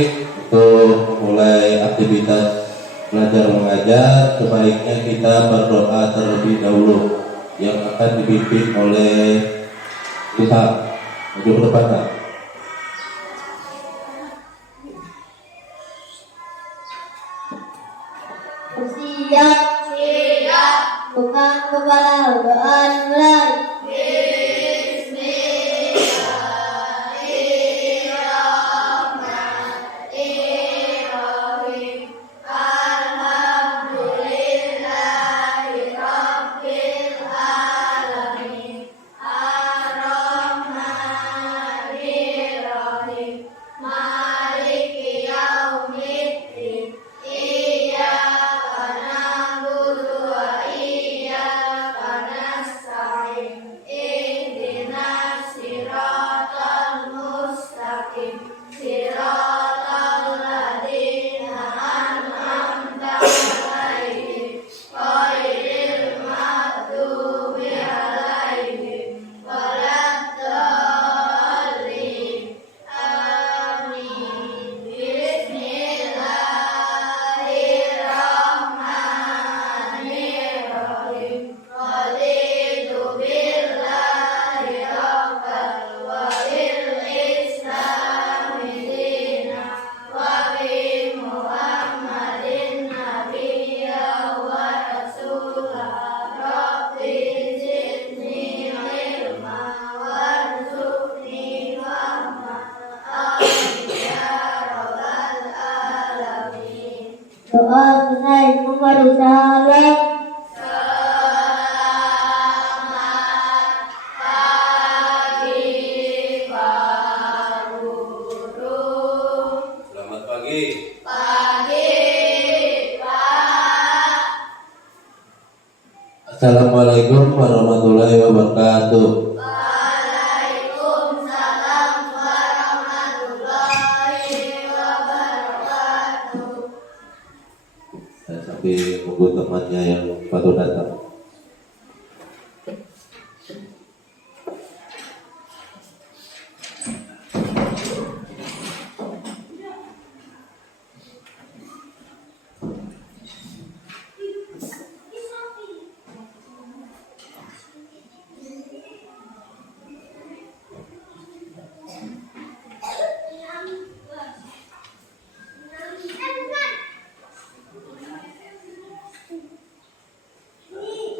Baik, untuk memulai aktivitas belajar mengajar, sebaiknya kita berdoa terlebih dahulu yang akan dipimpin oleh Tuhan. Maju ke depan, Pak. Siap. Buka kepala, doa mulai. Doa selesai, memberi salam. Selamat pagi. Assalamualaikum warahmatullahi wabarakatuh. Saya sambil menunggu temannya yang baru datang.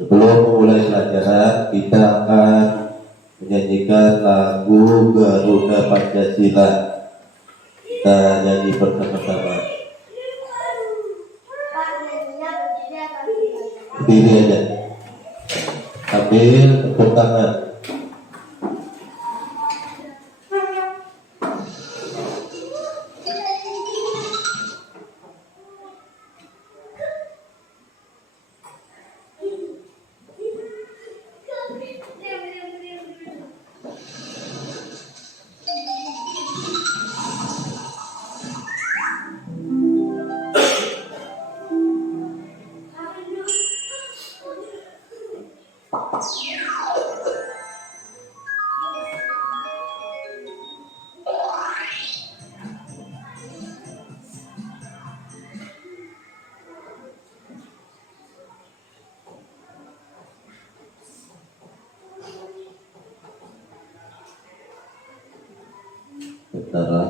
Sebelum memulai pelajaran, kita akan menyanyikan lagu Garuda Pancasila. Kita nyanyi bersama-sama. Berdiri aja. Sambil tepuk tangan. Saudara,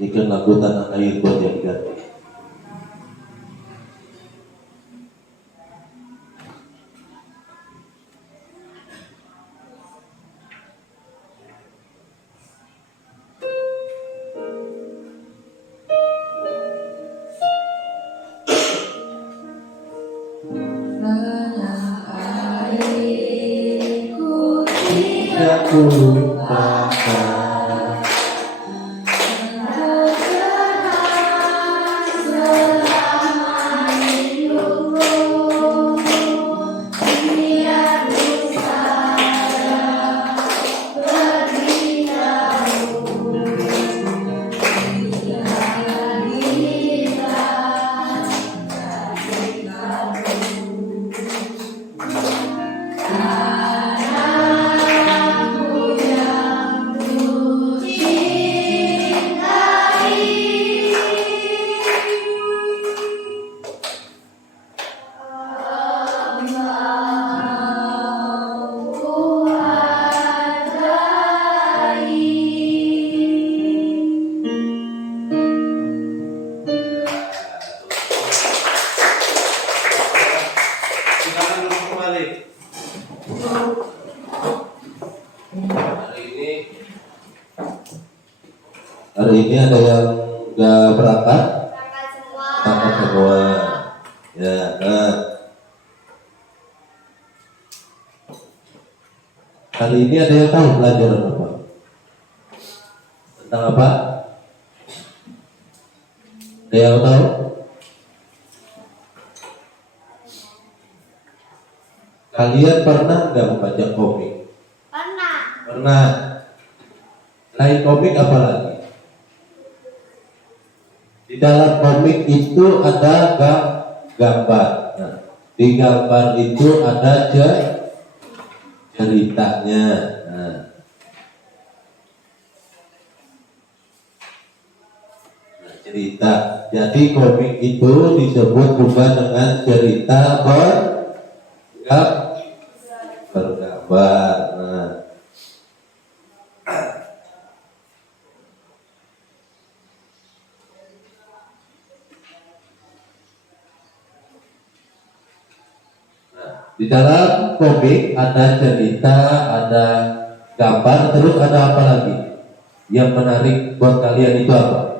ini kan lagu tanah air buat yang diganti. aku lupakan. Silakan duduk kembali. Hari ini ada yang nggak berangkat? Berangkat semua. Ya, nah. Hari ini ada yang tahu pelajaran apa? Tentang apa? Ada yang tahu? Kalian pernah nggak membaca komik? Pernah. Pernah. Selain komik apa lagi? Di dalam komik itu ada gambar. Nah, di gambar itu ada ceritanya. Nah, cerita. Jadi komik itu disebut juga dengan cerita bergambar. Nah, di dalam komik ada cerita, ada gambar, terus ada apa lagi? Yang menarik buat kalian itu apa?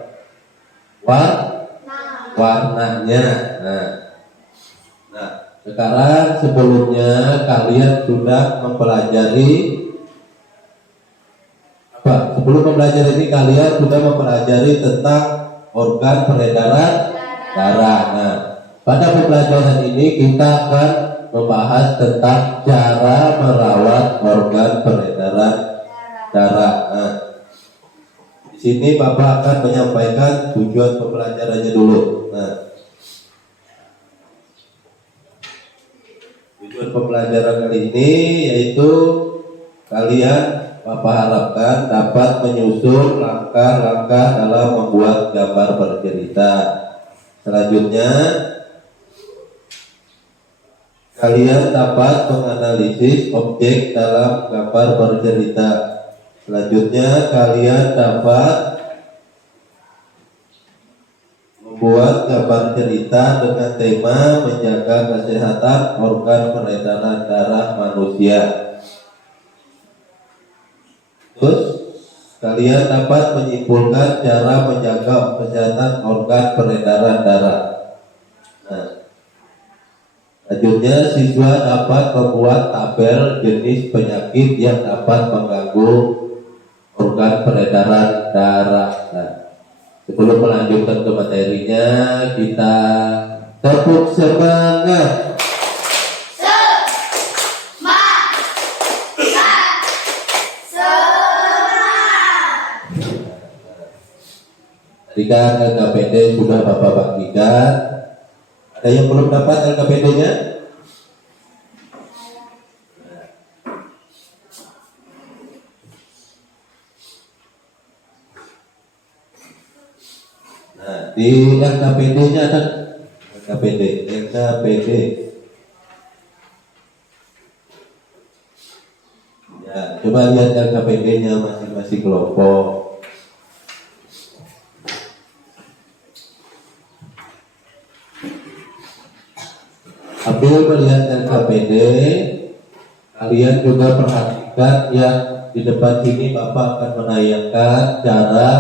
Warnanya. Nah, sekarang sebelumnya kalian sudah mempelajari apa? Sebelum mempelajari ini kalian sudah mempelajari tentang organ peredaran darah. Nah, pada pembelajaran ini kita akan membahas tentang cara merawat organ peredaran darah. Nah, di sini Bapak akan menyampaikan tujuan pembelajarannya dulu. Nah, tujuan pembelajaran kali ini yaitu kalian Bapak harapkan dapat menyusun langkah-langkah dalam membuat gambar bercerita. Selanjutnya kalian dapat menganalisis objek dalam gambar bercerita. Selanjutnya kalian dapat membuat gambar cerita dengan tema menjaga kesehatan organ peredaran darah manusia. Terus kalian dapat menyimpulkan cara menjaga kesehatan organ peredaran darah. Nah, selanjutnya siswa dapat membuat tabel jenis penyakit yang dapat mengganggu organ peredaran darah. Nah, sebelum melanjutkan ke materinya, kita tepuk semangat. Tadi kan LKPD sudah Bapak bagikan. Ada yang belum dapat LKPD-nya? Nah, di LKPD-nya ada LKPD. Ya, coba lihat LKPD-nya masing-masing kelompok. Sambil melihat LKPD, kalian juga perhatikan yang di depan sini Bapak akan menayangkan cara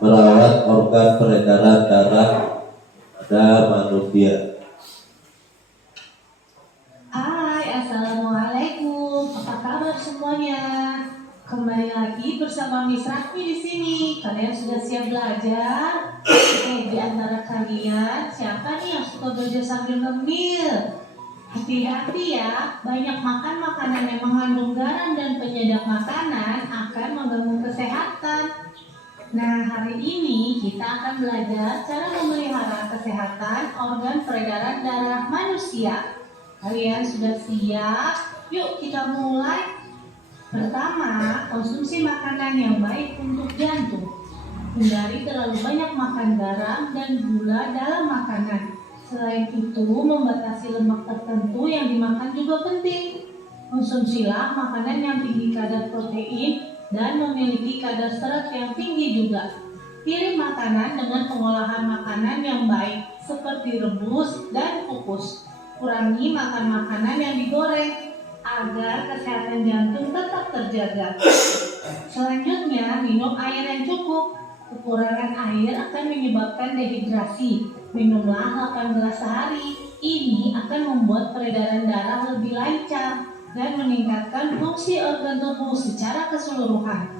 merawat organ peredaran darah pada manusia. Hai, Assalamualaikum. Apa kabar semuanya? sudah siap belajar? Di antara kalian, siapa nih yang suka belajar sambil ngemil? Hati-hati ya, banyak makan makanan yang mengandung garam dan penyedap makanan akan mengganggu kesehatan. Nah, hari ini kita akan belajar cara memelihara kesehatan organ peredaran darah manusia. Kalian sudah siap? Yuk kita mulai. Pertama, konsumsi makanan yang baik untuk jantung. Hindari terlalu banyak makan garam dan gula dalam makanan. Selain itu, membatasi lemak tertentu yang dimakan juga penting. Konsumsilah makanan yang tinggi kadar protein dan memiliki kadar serat yang tinggi juga. Pilih makanan dengan pengolahan makanan yang baik, seperti rebus dan kukus. Kurangi makan makanan yang digoreng, agar kesehatan jantung tetap terjaga. Selanjutnya, minum air yang cukup. Kekurangan air akan menyebabkan dehidrasi. Minumlah 8 gelas sehari. Ini akan membuat peredaran darah lebih lancar dan meningkatkan fungsi organ tubuh secara keseluruhan.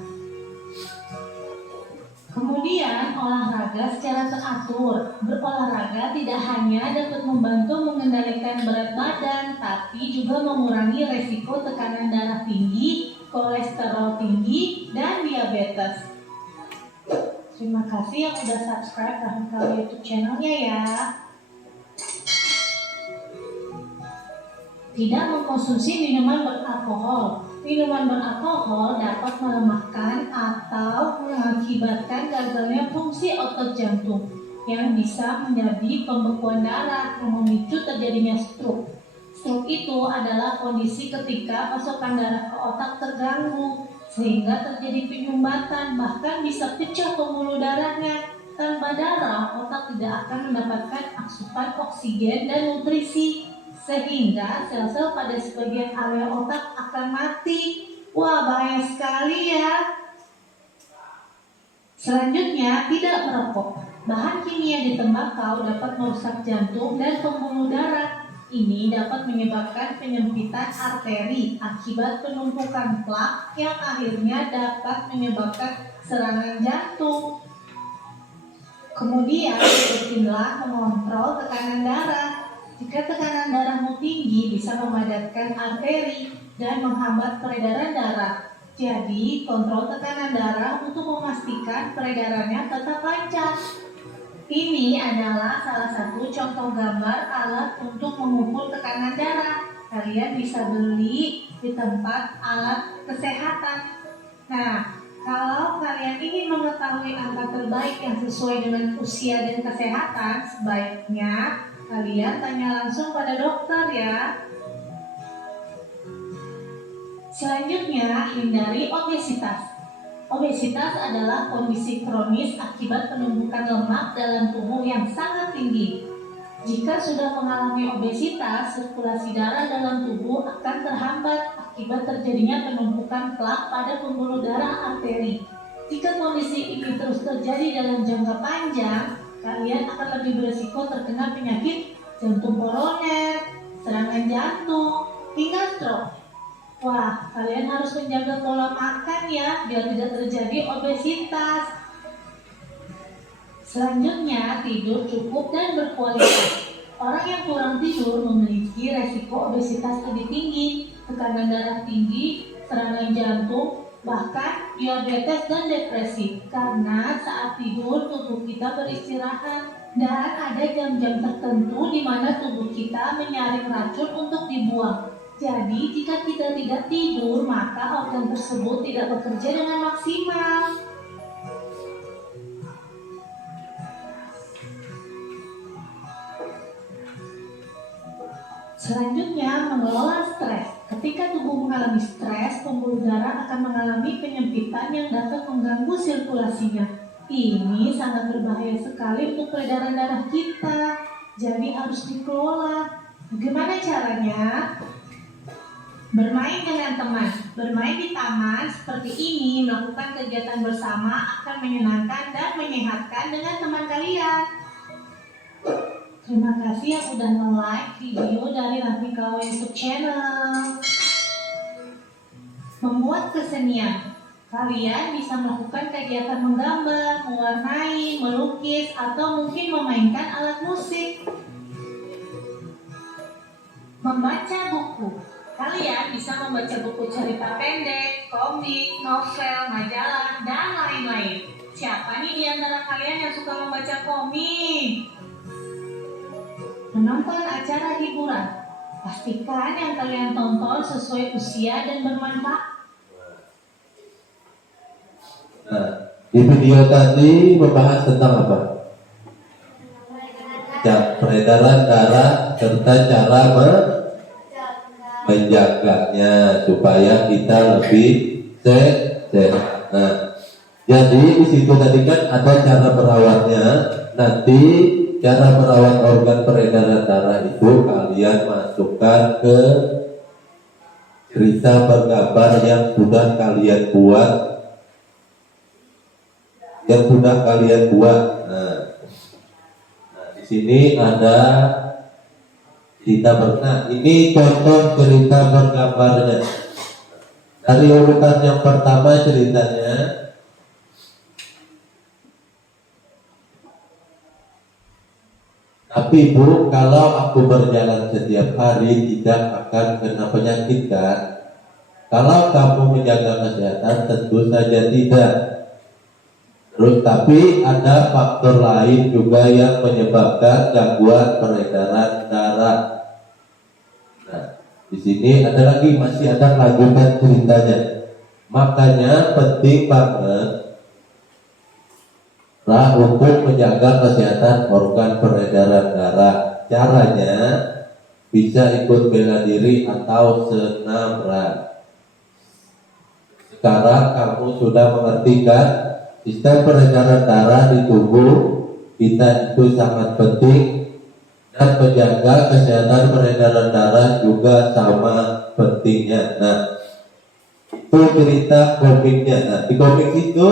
Kemudian, olahraga secara teratur. Berolahraga tidak hanya dapat membantu mengendalikan berat badan, tapi juga mengurangi resiko tekanan darah tinggi, kolesterol tinggi, dan diabetes. Terima kasih yang sudah subscribe Rahmika YouTube channelnya ya. Tidak mengkonsumsi minuman beralkohol. Minuman beralkohol dapat melemahkan atau mengakibatkan gagalnya fungsi otot jantung yang bisa menjadi pembekuan darah yang memicu terjadinya stroke. Stroke itu adalah kondisi ketika pasokan darah ke otak terganggu sehingga terjadi penyumbatan, bahkan bisa pecah pembuluh darahnya. Tanpa darah, otak tidak akan mendapatkan asupan oksigen dan nutrisi, sehingga sel-sel pada sebagian area otak akan mati. Wah, bahaya sekali ya. Selanjutnya, tidak merokok. Bahan kimia di tembakau dapat merusak jantung dan pembuluh darah. Ini dapat menyebabkan penyempitan arteri akibat penumpukan plak yang akhirnya dapat menyebabkan serangan jantung. Kemudian, rutinlah mengontrol tekanan darah. Jika tekanan darahmu tinggi, bisa memadatkan arteri dan menghambat peredaran darah. Jadi, kontrol tekanan darah untuk memastikan peredarannya tetap lancar. Ini adalah salah satu contoh gambar alat untuk mengukur tekanan darah. Kalian bisa beli di tempat alat kesehatan. Nah, kalau kalian ingin mengetahui angka terbaik yang sesuai dengan usia dan kesehatan, sebaiknya kalian tanya langsung pada dokter ya. Selanjutnya, hindari obesitas. Obesitas adalah kondisi kronis akibat penumpukan lemak dalam tubuh yang sangat tinggi. Jika sudah mengalami obesitas, sirkulasi darah dalam tubuh akan terhambat akibat terjadinya penumpukan plak pada pembuluh darah arteri. Jika kondisi ini terus terjadi dalam jangka panjang, kalian akan lebih berisiko terkena penyakit jantung koroner, serangan jantung, hingga stroke. Wah, kalian harus menjaga pola makan ya, biar tidak terjadi obesitas. Selanjutnya, tidur cukup dan berkualitas. Orang yang kurang tidur memiliki resiko obesitas lebih tinggi, tekanan darah tinggi, serangan jantung, bahkan diabetes dan depresi. Karena saat tidur, tubuh kita beristirahat. Dan ada jam-jam tertentu di mana tubuh kita menyaring racun untuk dibuang. Jadi, jika kita tidak tidur, maka organ tersebut tidak bekerja dengan maksimal. Selanjutnya, mengelola stres. Ketika tubuh mengalami stres, pembuluh darah akan mengalami penyempitan yang dapat mengganggu sirkulasinya. Ini sangat berbahaya sekali untuk peredaran darah kita. Jadi harus dikelola. Bagaimana caranya? Bermain dengan teman. Bermain di taman seperti ini, melakukan kegiatan bersama akan menyenangkan dan menyehatkan dengan teman kalian. Terima kasih yang sudah nge-like video dari Rahmika YouTube channel. Membuat kesenian. Kalian bisa melakukan kegiatan menggambar, mewarnai, melukis, atau mungkin memainkan alat musik. Membaca buku. Kalian bisa membaca buku cerita pendek, komik, novel, majalah, dan lain-lain. Siapa nih di antara kalian yang suka membaca komik? Menonton acara hiburan. Pastikan yang kalian tonton sesuai usia dan bermanfaat. Nah, di video tadi membahas tentang apa? Peredaran darah serta cara menjaganya supaya kita lebih sehat. Nah, jadi di situ tadi kan ada cara merawatnya. Nanti cara merawat organ peredaran darah itu kalian masukkan ke cerita bergambar yang sudah kalian buat, Nah, di sini ada cerita nah, ini contoh cerita bergambarnya. Dari urutan yang pertama ceritanya, tapi Bu, kalau aku berjalan setiap hari tidak akan kena penyakit kan? Kalau kamu menjaga kesehatan tentu saja tidak. Terus tapi ada faktor lain juga yang menyebabkan gangguan peredaran darah. Nah, di sini ada lagi, masih ada lanjutan ceritanya. Makanya penting banget untuk menjaga kesehatan organ peredaran darah. Caranya bisa ikut bela diri atau senam berat. Sekarang kamu sudah mengerti kan? Sistem peredaran darah di tubuh kita itu sangat penting, dan menjaga kesehatan peredaran darah juga sama pentingnya. Nah, itu cerita komiknya. Nah, di komik itu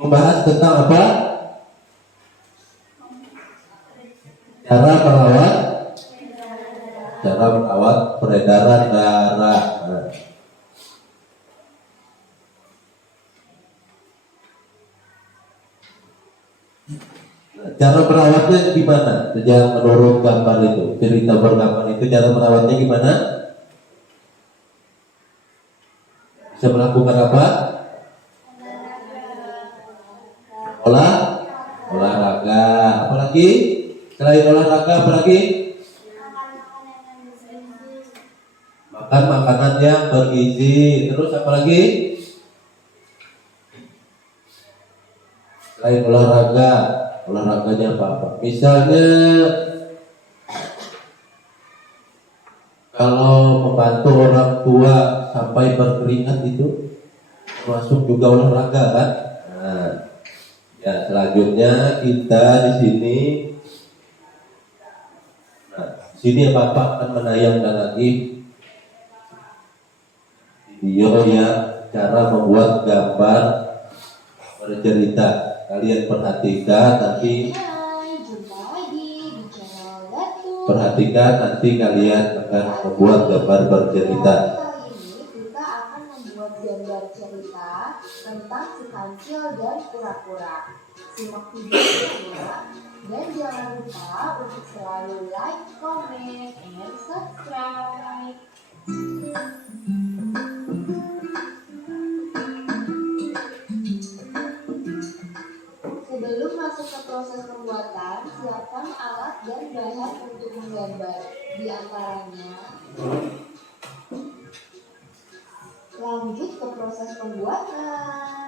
membahas tentang apa? Cara merawat peredaran darah. Nah, cara merawatnya gimana? Sejak menurut gambar itu, cerita bergambar itu cara merawatnya gimana? Bisa melakukan apa? Olahraga. Apalagi? Selain olahraga, apalagi? Makan makanan yang bergizi. Terus apalagi? Selain olahraga, olahraganya apa? Misalnya kalau membantu orang tua sampai berkeringat itu termasuk juga olahraga kan? Nah, ya selanjutnya kita di sini. Nah, di sini Bapak akan menayangkan lagi video yang cara membuat gambar bercerita. Kalian perhatikan nanti. Jumpa lagi di channel Batu. Perhatikan nanti kalian akan membuat gambar bercerita. Kali ini kita akan membuat gambar cerita tentang si kancil dan kura-kura. Simak videonya dan jangan lupa untuk selalu like, comment, and subscribe. Sebelum masuk ke proses pembuatan, siapkan alat dan bahan untuk menggambar. Di antaranya, lanjut ke proses pembuatan.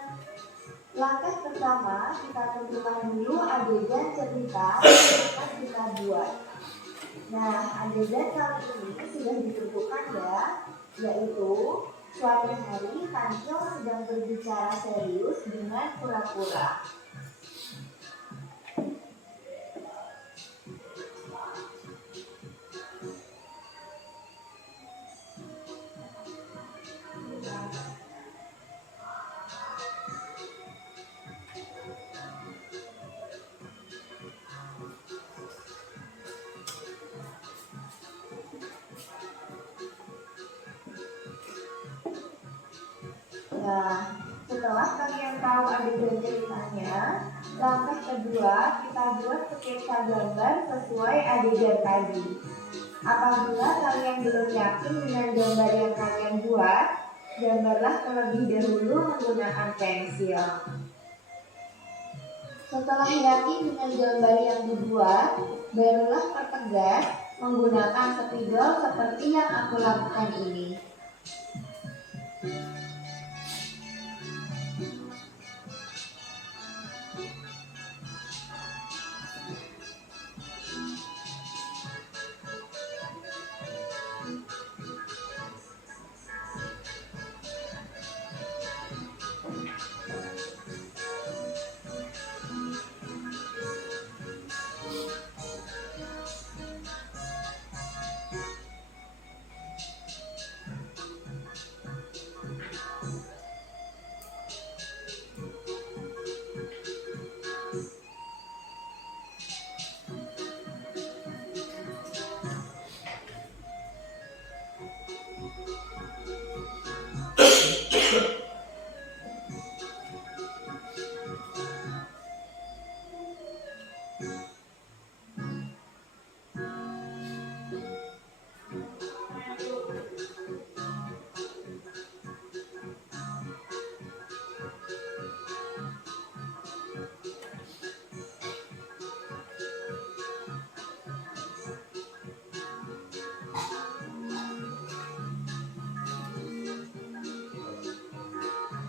Langkah pertama, kita tentukan dulu adegan cerita yang akan kita buat. Nah, adegan kali ini sudah ditentukan ya, yaitu suatu hari kancil sedang berbicara serius dengan kura-kura. Nah, setelah kalian tahu adegan ceritanya, langkah kedua kita buat sketsa gambar sesuai adegan tadi. Apabila kalian belum yakin dengan gambar yang kalian buat, gambarlah terlebih dahulu menggunakan pensil. Setelah yakin dengan gambar yang dibuat, barulah pertegas menggunakan spidol seperti yang aku lakukan ini.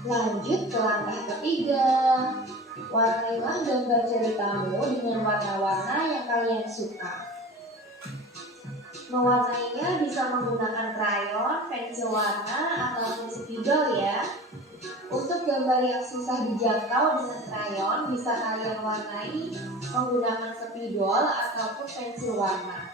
Lanjut ke langkah ketiga. Warnailah gambar ceritamu dengan warna-warna yang kalian suka. Mewarnainya bisa menggunakan krayon, pensil warna, atau spidol ya. Untuk gambar yang susah dijangkau dengan krayon, bisa kalian warnai menggunakan spidol ataupun pensil warna.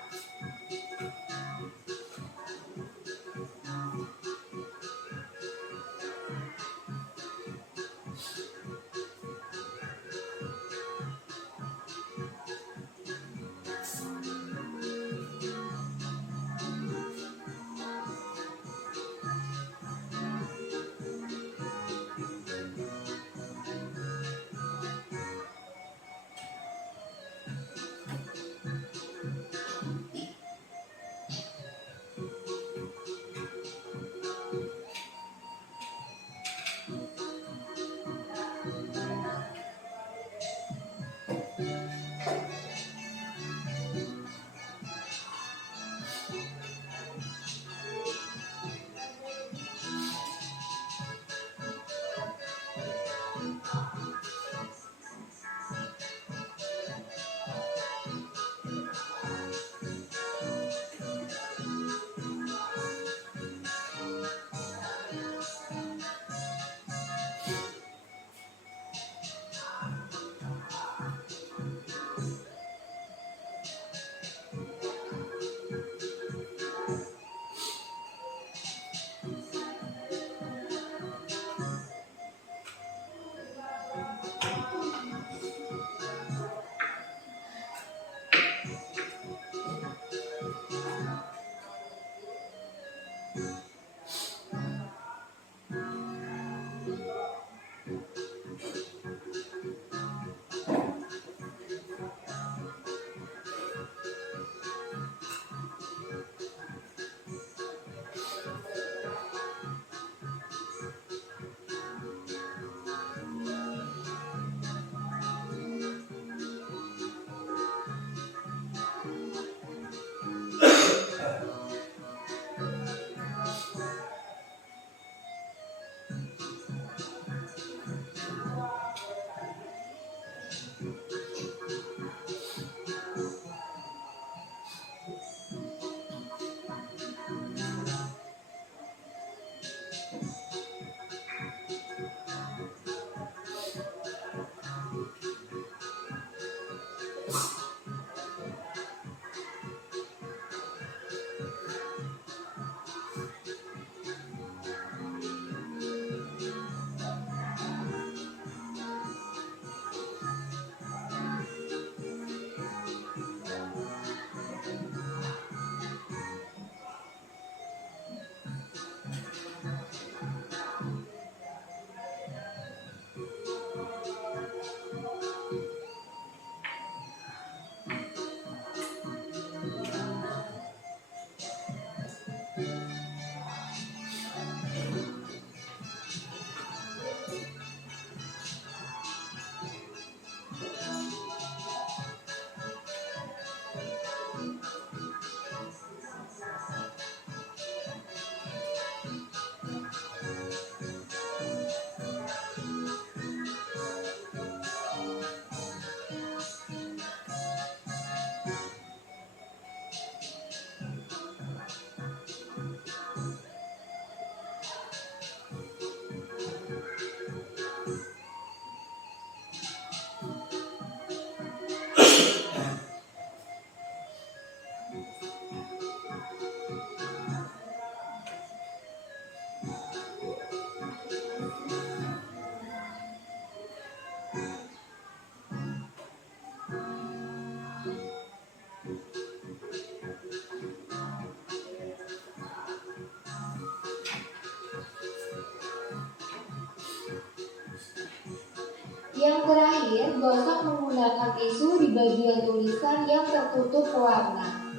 Yang terakhir, gosok menggunakan tisu di bagian tulisan yang tertutup pewarna.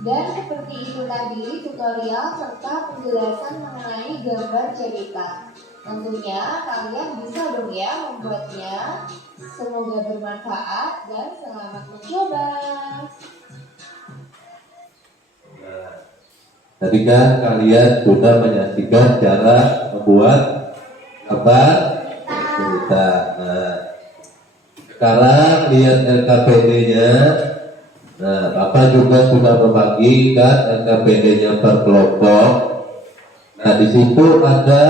Dan seperti itu tadi tutorial serta penjelasan mengenai gambar cerita. Tentunya kalian bisa dong ya membuatnya. Semoga bermanfaat dan selamat mencoba. Tadi kan kalian sudah menyaksikan cara membuat gambar cerita. Nah, sekarang lihat LKPD-nya. Nah, Bapak juga sudah membagikan LKPD-nya per kelompok. Nah, di situ ada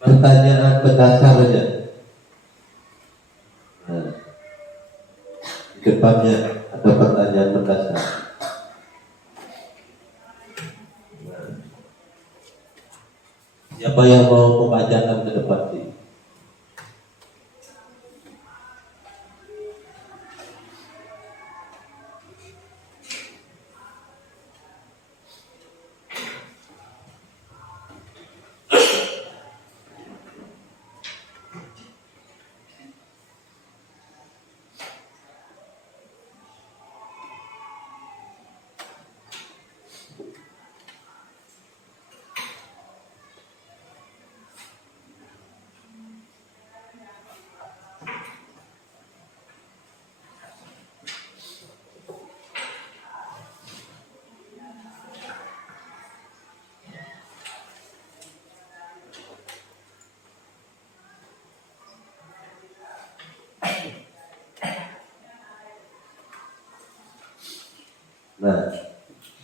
pertanyaan mendasarnya. Nah, di depannya ada pertanyaan mendasar. Nah, siapa yang mau membacakan ke depan sih? Nah,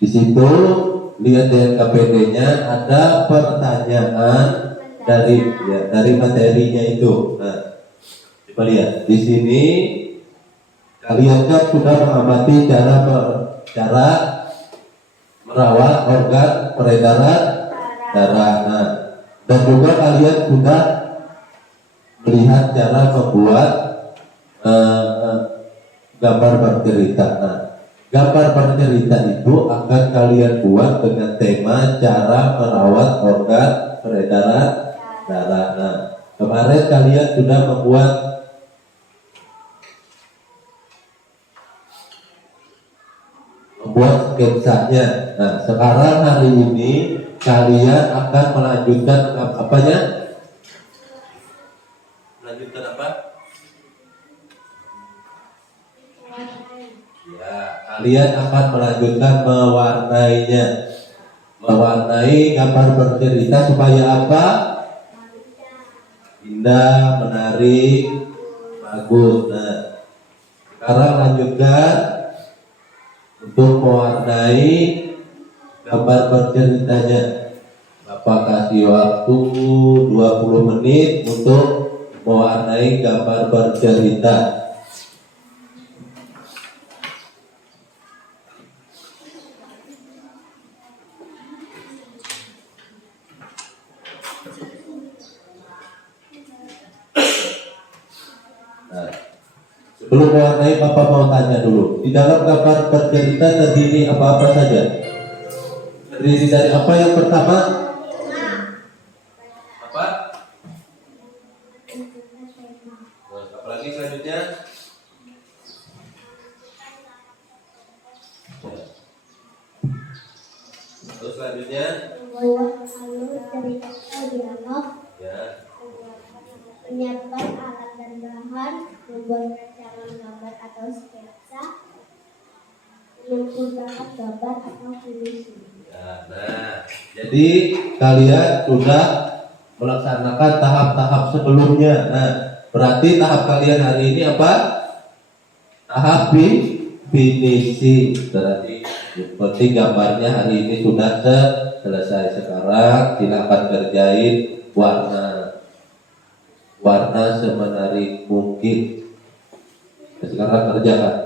di situ lihat di KPD-nya ada pertanyaan dari materinya itu. Nah, coba lihat di sini kalian kan sudah mengamati cara merawat organ peredaran darah. Nah, dan juga kalian sudah melihat cara membuat gambar bercerita. Nah, gambar bercerita itu akan kalian buat dengan tema cara merawat organ peredaran darah. Nah, kemarin kalian sudah membuat sketsanya. Nah, sekarang hari ini kalian akan melanjutkan apanya? Melanjutkan apa? Ya, kalian akan melanjutkan mewarnainya. Mewarnai gambar bercerita supaya apa? Indah, menarik, bagus. Nah, sekarang lanjutkan untuk mewarnai gambar berceritanya. Bapak kasih waktu 20 menit untuk mewarnai gambar bercerita. Nah, sebelum mewarnai, Bapak mau tanya dulu. Di dalam gambar bercerita terdiri apa-apa saja? Terdiri dari apa yang pertama? Apa? Terus apalagi selanjutnya? Terus selanjutnya? Membuat alur cerita dialog, Ya. menyiapkan alat dan bahan, membuat rancangan gambar atau sketsa, menyempurnakan gambar atau finishing. Ya, nah, jadi kalian sudah melaksanakan tahap-tahap sebelumnya. Nah, berarti tahap kalian hari ini apa? Tahap finishing. Berarti seperti gambarnya hari ini sudah selesai. Sekarang silakan kerjain warna semenarik mungkin. Sekarang kerjakan.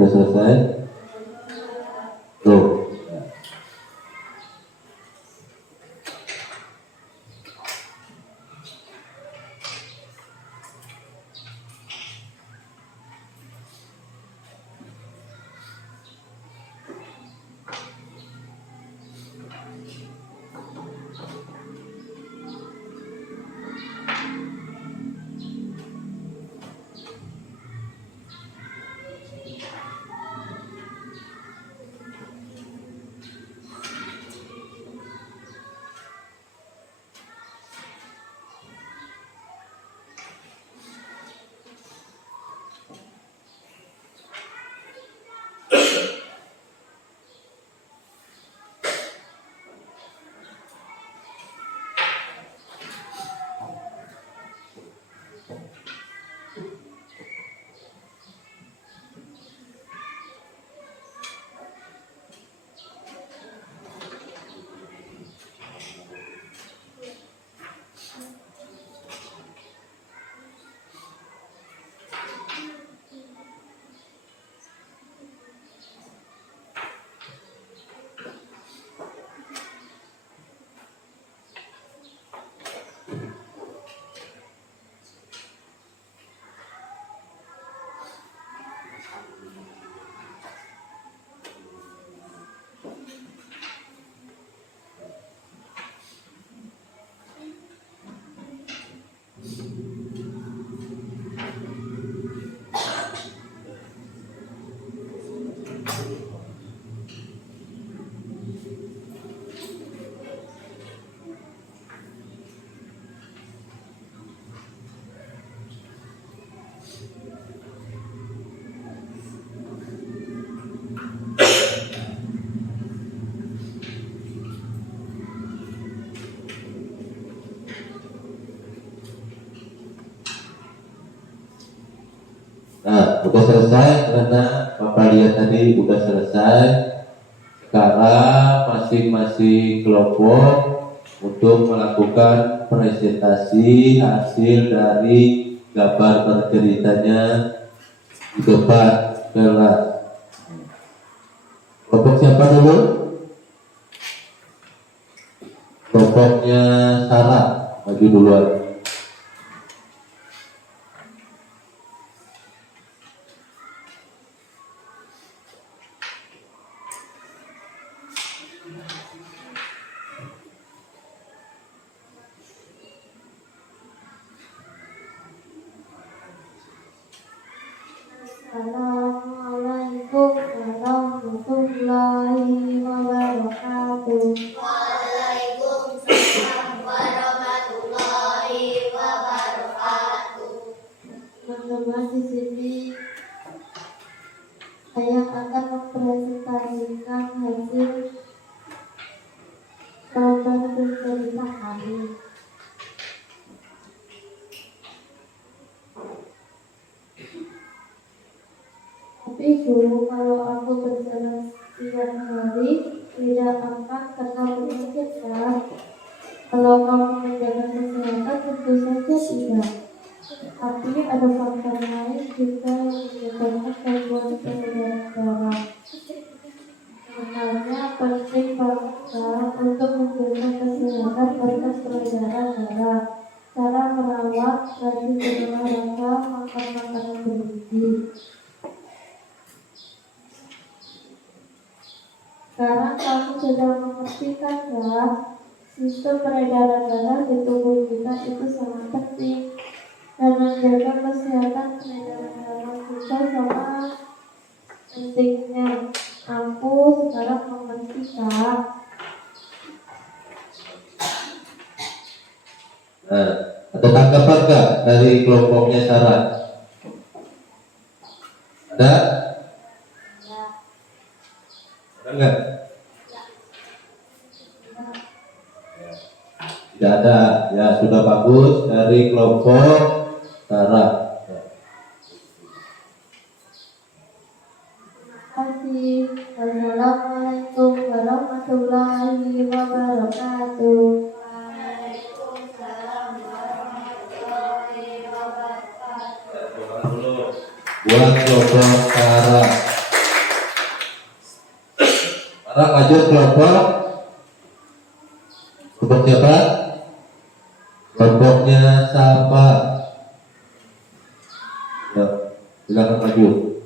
Sudah selesai? Tuh, udah selesai karena Bapak lihat tadi udah selesai. Sekarang masing-masing kelompok untuk melakukan presentasi hasil dari gambar berceritanya di depan kelas. Kelompok siapa dulu? Kelompoknya Sarah, maju duluan. Assalamualaikum warahmatullahi wabarakatuh. Waalaikumsalam warahmatullahi wabarakatuh. Teman-teman di sini saya akan mempresentasikan hasil gambar bercerita kami. Tapi dulu kalau aku berjalan setiap hari tidak akan kena penyakit kan? Kalau kamu menjaga kesehatan tentu saja tidak. Tapi ada faktor lain juga yang menyebabkan gangguan peredaran darah. Makanya penting banget kan untuk menjaga kesehatan berkat peredaran darah. Cara merawat, rajin berolahraga, makan makanan bergizi. Sekarang kamu sudah mengerti kan ya? Sistem peredaran darah di tubuh kita itu sangat penting. Dan menjaga kesehatan peredaran darah kita sama pentingnya. Aku sekarang mengerti Kak. Nah, ada tanggapan nggak dari kelompoknya Sarah? Ada? Ada nggak? Tidak ada. Ya sudah bagus dari kelompok Sarah. Terima kasih. Wassalamualaikum warahmatullahi wabarakatuh. Waalaikumsalam warahmatullahi wabarakatuh. Buat kelompok Sarah. Sekarang lanjut kelompok siapa? Kelompoknya Sapa. Ya, silakan maju.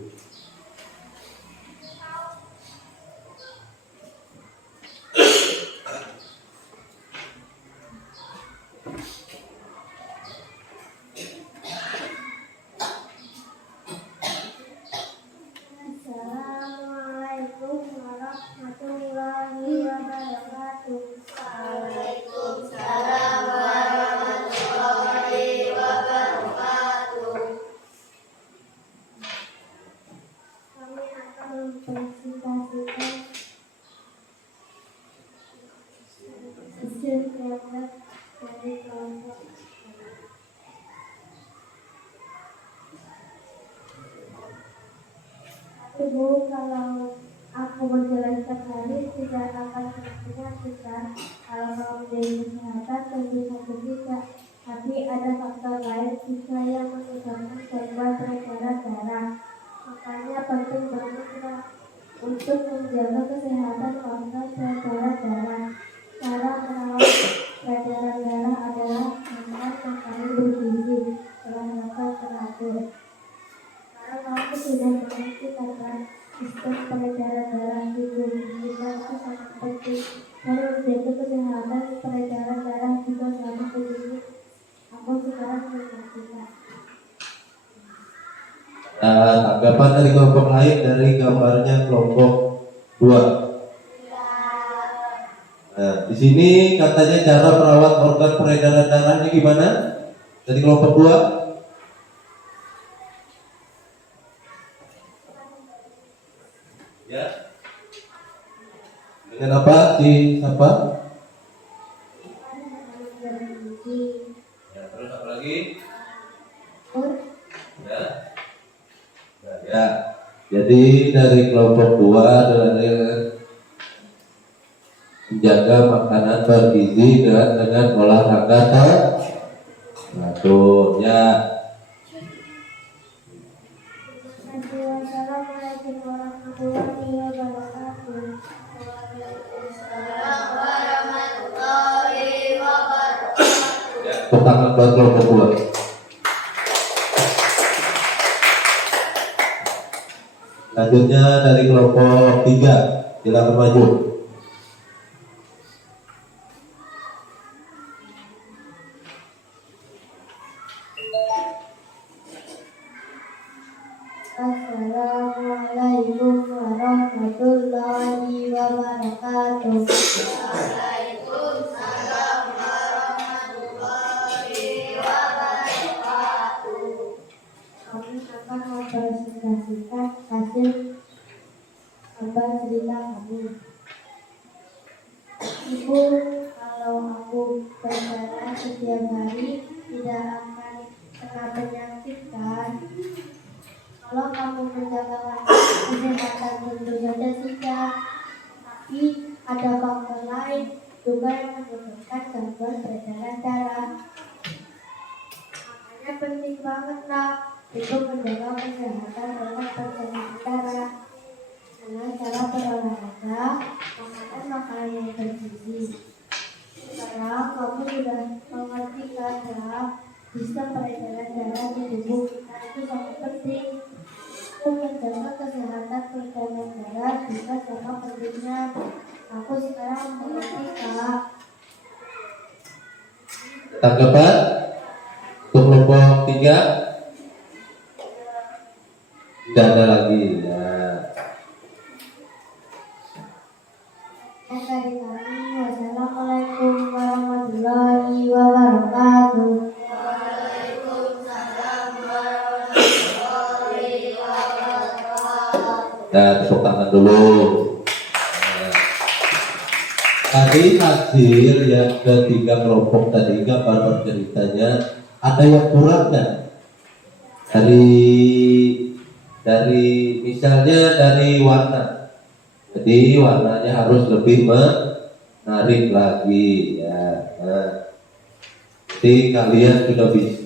Assalamualaikum warahmatullahi wabarakatuh. Waalaikumsalam warahmatullahi wabarakatuh. Kami akan mempresentasikan hasil gambar dari kelompok. Ibu, kalau aku berjalan setiap hari tidak akan kena penyakit kan? Kalau mau menjadi kesehatan tentu saja tidak. Tapi ada faktor lain juga yang menyebabkan gangguan peredaran darah. Makanya penting banget Kak, untuk menjaga kesehatan organ peredaran darah. Cara merawat peredaran darah adalah makan makanan bergizi, olahraga teratur. Sekarang kamu sudah mengerti tentang sistem peredaran darah tubuh kita itu sangat penting. Dan menjaga kesehatan peredaran darah juga sangat penting. Aku sekarang mengerti Kak. Tanggapan dari kelompok lain dari gambarnya kelompok 2. Nah, di sini katanya cara merawat organ peredaran darahnya gimana? Dari kelompok 2? Ya. Dengan apa? Siapa? Ya, terus apa lagi? Ya. Ya. Jadi dari kelompok 2 dari menjaga makanan bergizi dengan olahraga teratur ya. Assalamualaikum warahmatullahi wabarakatuh. warahmatullahi wabarakatuh. Tepuk tangan buat kelompok 2. Selanjutnya dari kelompok 3, silakan maju. Assalamualaikum warahmatullahi wabarakatuh. Waalaikumsalam warahmatullahi wabarakatuh. Kami akan mempresentasikan hasil gambar cerita kami. Ibu, kalau aku berjalan setiap hari tidak akan kena penyakit kan? Kalau kamu menjaga kesehatan tentu saja tidak. Tapi ada faktor lain juga yang menyebabkan gangguan peredaran darah. Makanya penting banget lah untuk menjaga kesehatan dengan peredaran darah. Dengan cara berolahraga, makanan makanan yang bergizi. Sekarang kamu sudah mengerti kan ya, sistem peredaran darah di tubuh kita itu sangat penting. Untuk menjaga kesehatan peredaran darah juga sama pentingnya. Aku sekarang mengerti Kak. Tanggapan untuk kelompok 3 tidak ada lagi ya. Dari kami, wassalamualaikum warahmatullahi wabarakatuh. Waalaikumsalam warahmatullahi wabarakatuh. Dan tepuk tangan dulu. Nah, tadi hasil yang ketiga kelompok tadi gambar berceritanya ada yang kurang kan? Dari misalnya dari warna. Jadi warnanya harus lebih menarik lagi ya. Nah, jadi kalian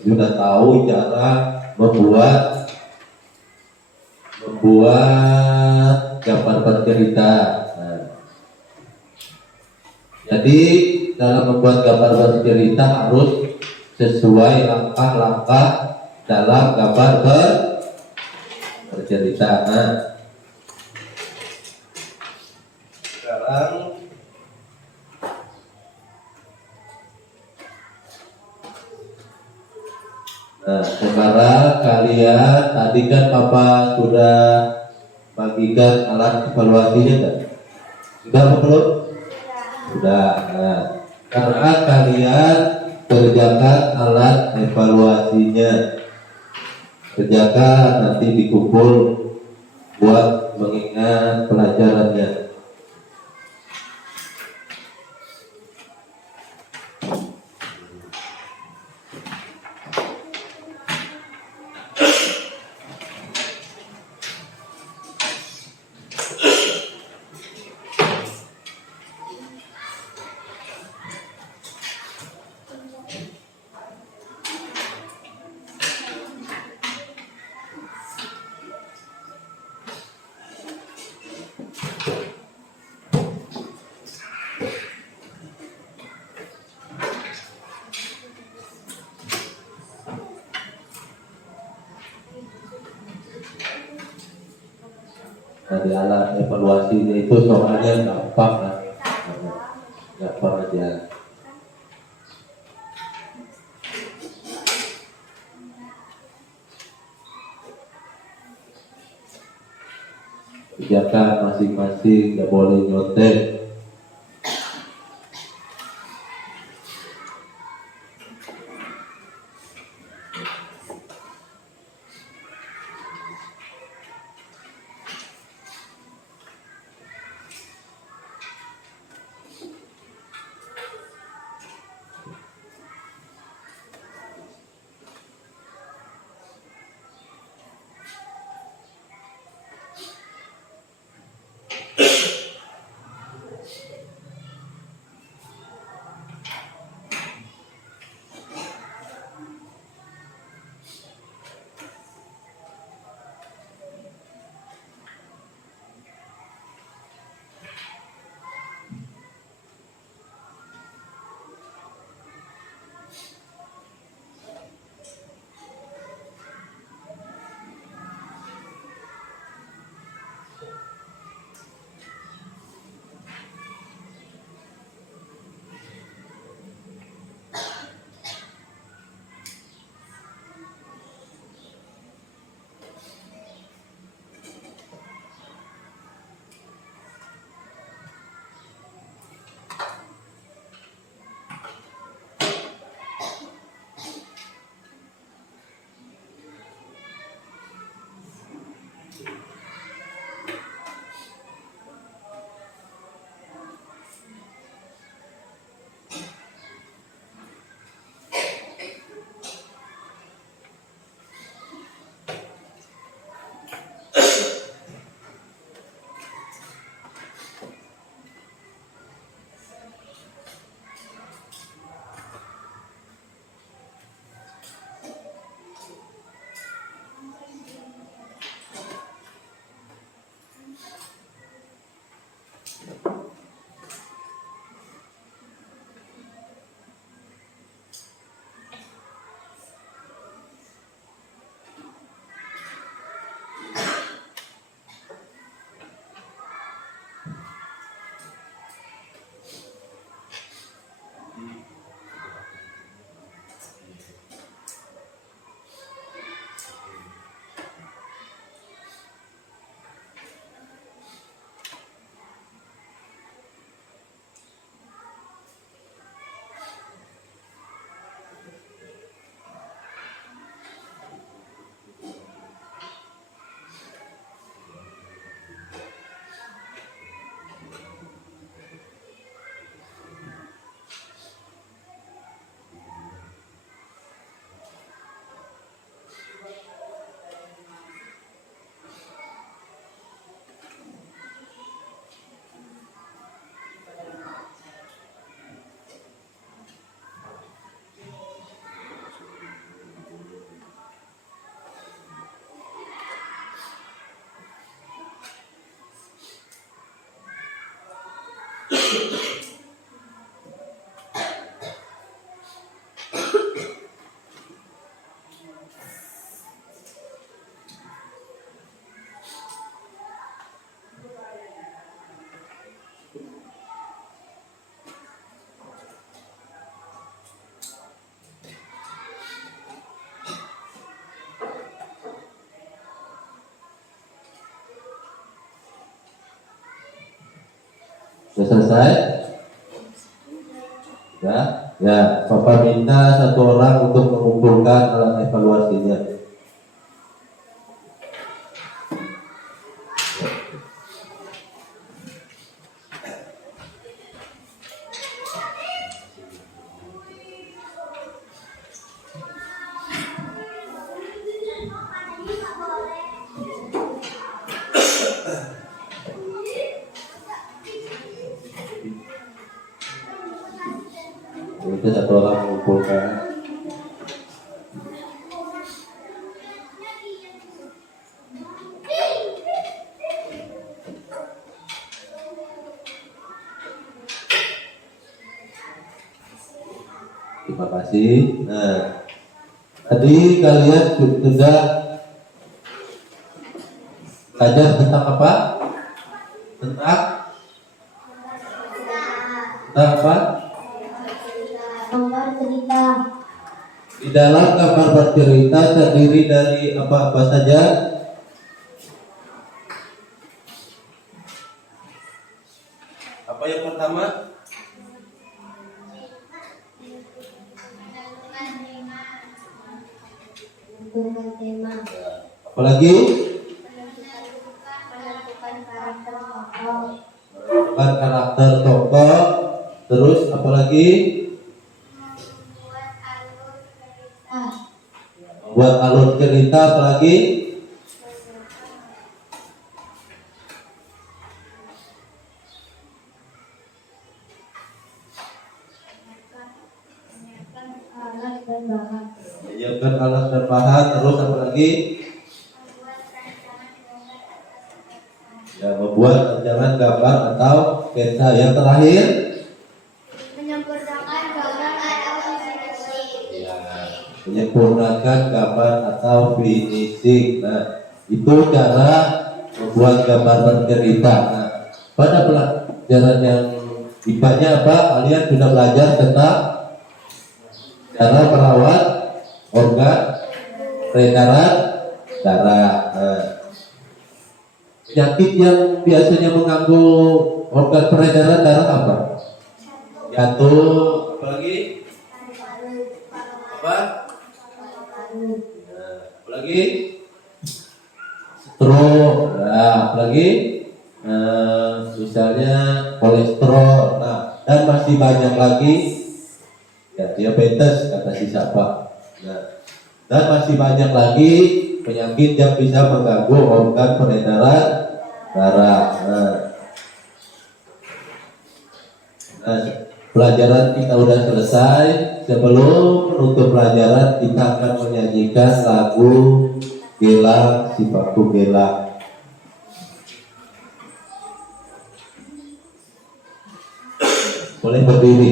sudah tahu cara membuat gambar bercerita. Nah, jadi dalam membuat gambar bercerita harus sesuai langkah-langkah dalam gambar bercerita. Nah, sekarang kalian tadi kan Papa sudah bagikan alat evaluasinya kan? Sudah apa belum? Sudah. Nah, karena kalian kerjakan alat evaluasinya, kerjakan nanti dikumpul buat mengingat pelajarannya. Nah, di alat evaluasinya itu soalnya gampang lah, gampang aja. Kerjakan masing-masing, nggak boleh nyontek. Sudah selesai? Ya, ya. Papa minta satu orang untuk mengumpulkan alat evaluasinya. Itu satu orang mengumpulkan. Terima kasih. Nah, tadi kalian sudah belajar tentang apa? Tentang apa? Gambar cerita. Di dalam gambar bercerita terdiri dari apa-apa saja? Apa yang pertama? Menentukan tema. Apalagi? Menentukan karakter tokoh. Menentukan karakter tokoh. Terus apalagi? Membuat alur cerita. Apalagi? Alat dan bahan. Menyiapkan alat dan bahan. Terus apalagi? Ya, membuat rancangan gambar atau sketsa. Yang terakhir? Menyempurnakan gambar atau finishing. Ya, menyempurnakan gambar atau finishing. Nah, itu cara membuat gambar bercerita. Nah, pada pelajaran yang IPA-nya apa? Kalian sudah belajar tentang cara merawat organ peredaran darah. Nah, penyakit yang biasanya mengganggu organ peredaran darah apa? Jantung, apalagi? Apa? Nah, apalagi? Stroke, nah, apalagi? Misalnya kolesterol, nah, dan masih banyak lagi. Ya, diabetes kata si siapa. Nah, dan masih banyak lagi penyakit yang bisa mengganggu organ peredaran darah. Nah, pelajaran kita udah selesai. Sebelum menutup pelajaran, kita akan menyanyikan lagu Gelang Si Paku Gelang. Boleh berdiri.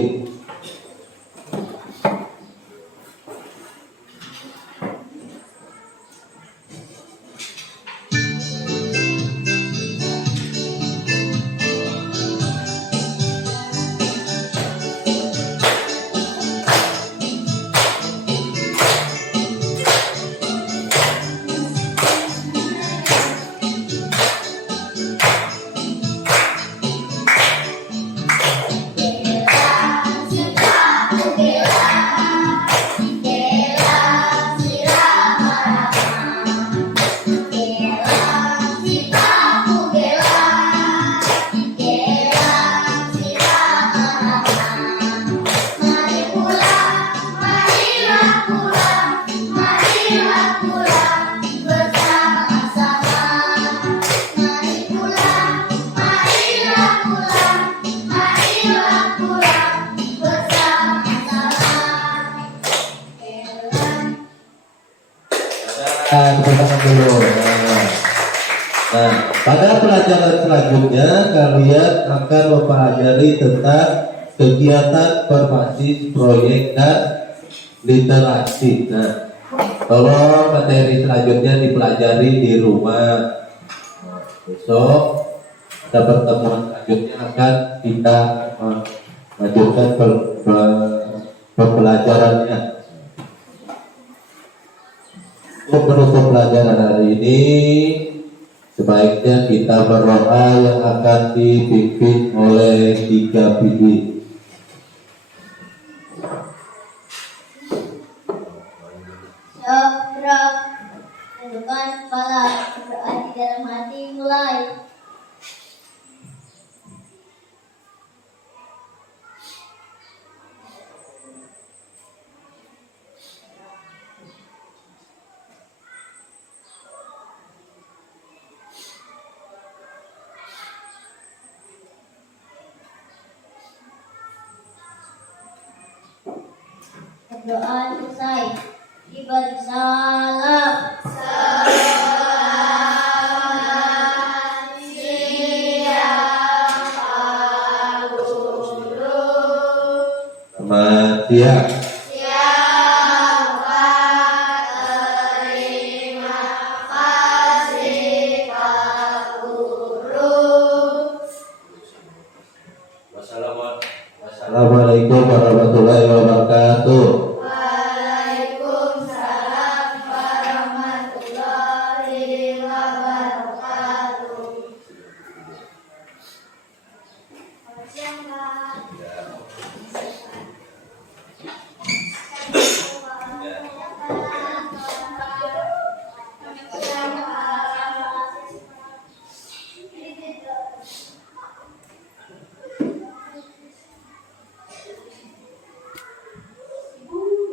Tepuk dulu. Nah, pada pelajaran selanjutnya kalian akan mempelajari tentang kegiatan berbasis proyek dan literasi. Nah, tolong materi selanjutnya dipelajari di rumah. Besok ada pertemuan selanjutnya akan kita lanjutkan pembelajarannya. Untuk menutup pelajaran hari ini, sebaiknya kita berdoa yang akan dipimpin oleh 3 bibi. Syafra, tundukkan kepala, berdoa di dalam hati, mulai. Berdoa selesai. Diberi salam. Selamat siang. Assalamualaikum warahmatullahi wabarakatuh. Waalaikumsalam warahmatullahi wabarakatuh. Selamat siang, Kak.